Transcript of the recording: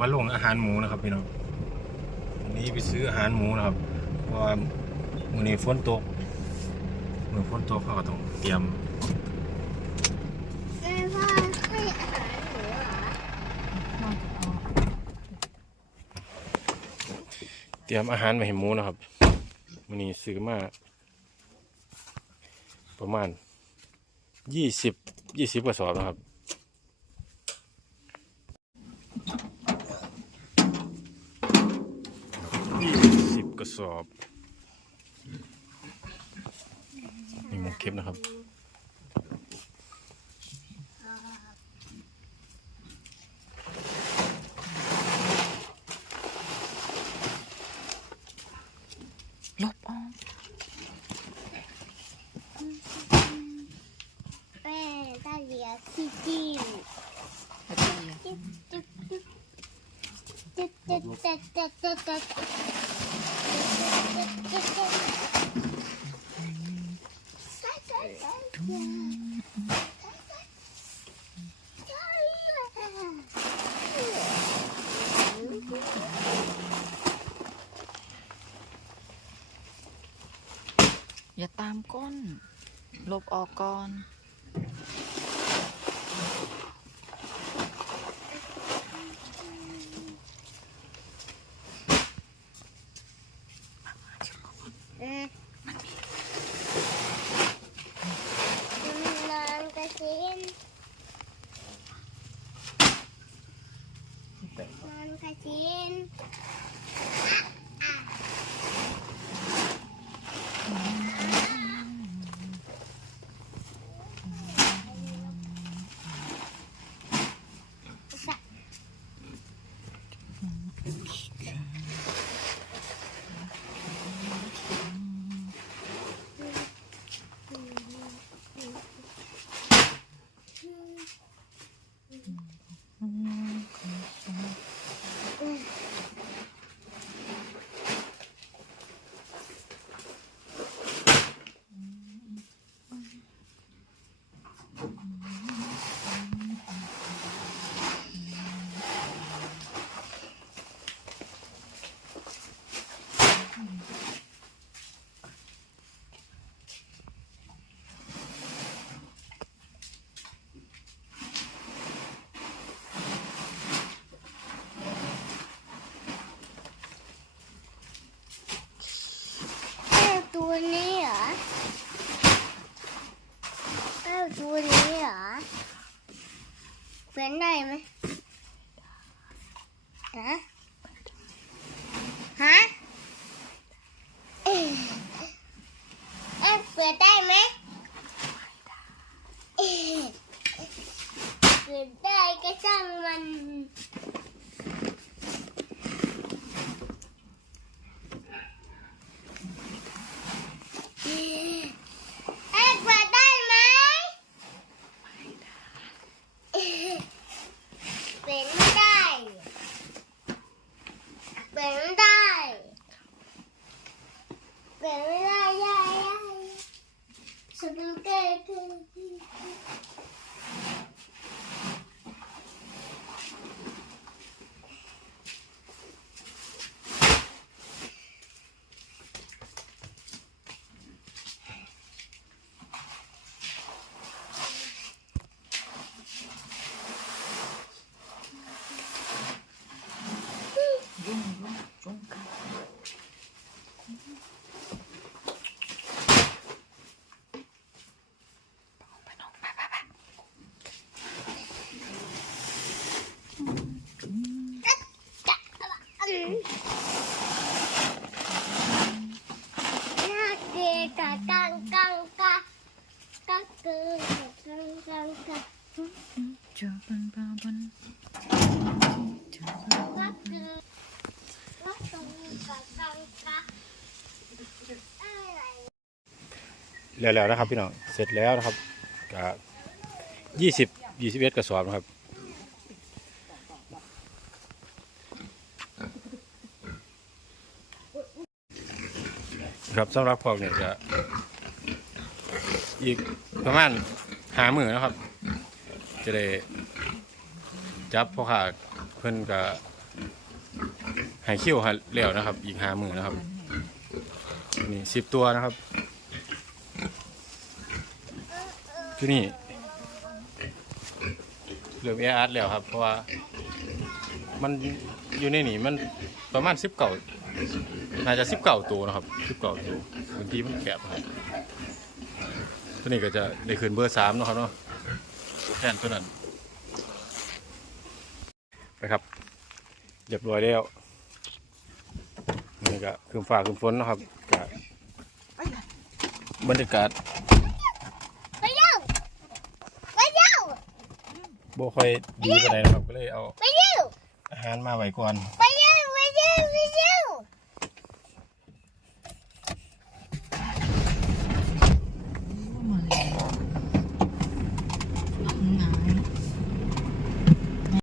มาลงอาหารหมูนะครับพี่น้องวันนี้ไปซื้ออาหารหมูนะครับเพราะว่ามือนี้ฝนตกมือฝนตกเขาก็ต้องเตรียมเตรียมอาหารมาให้หมูนะครับมื้อนี้ซื้อมาประมาณยี่สิบยี่สิบกระสอบนะครับ ยี่ สิบกระสอบ นี่หมูเค็มนะครับ ลบออกแม่ได้เหลียขี้จิ้มแล้วก็เลียจิ๊บจิ๊บจิ๊บจิ๊บจิ๊บจิ๊บจิ๊บจิ๊บ อย่าตามก้น ลบออกก่อน Mm. ฮะฮะเอ๊ะเอ๊ะเปิดได้ไหมเอ๊ะเปิดได้ก็ช่างมัน spirit. กังกังกังกังกังเจอบันบาบันจอบันก็คือก็ตรงกับกังกังอะไรแล้วนะครับพี่น้องเสร็จแล้วนะครับก็ยี่สิบยี่สิบเอ็ดกระสอบนะครับครับสำหรับพวกเนี่ยจะ อีกประมาณหาหมื่นนะครับ จะได้จับพ่อขาเพิ่นกับหายคิวหาแล้วนะครับ อีกหามือนะครับนี่สิบตัวนะครับที่นี่เหลือเออาร์ตแล้วครับ เพราะว่า มันอยู่ในนี่มันประมาณสิบเก่าน่าจะสิบเก่าตัวนะครับสิบเก่าตัวพื้นที่มันแคบครับ ตัวนี้ก็จะได้ขึ้นเบอร์สามเนาะครับเนาะแทนตัวนั้นไปครับเรียบร้อยแล้วนี่ก็คืมฟ้าคืมฝนเนาะครับก็บรรยากาศไปเร็วไปเร็วบ่ค่อยดีปานใดนะครับก็เลยเอาไปเร็วอาหารมาไว้ก่อนไป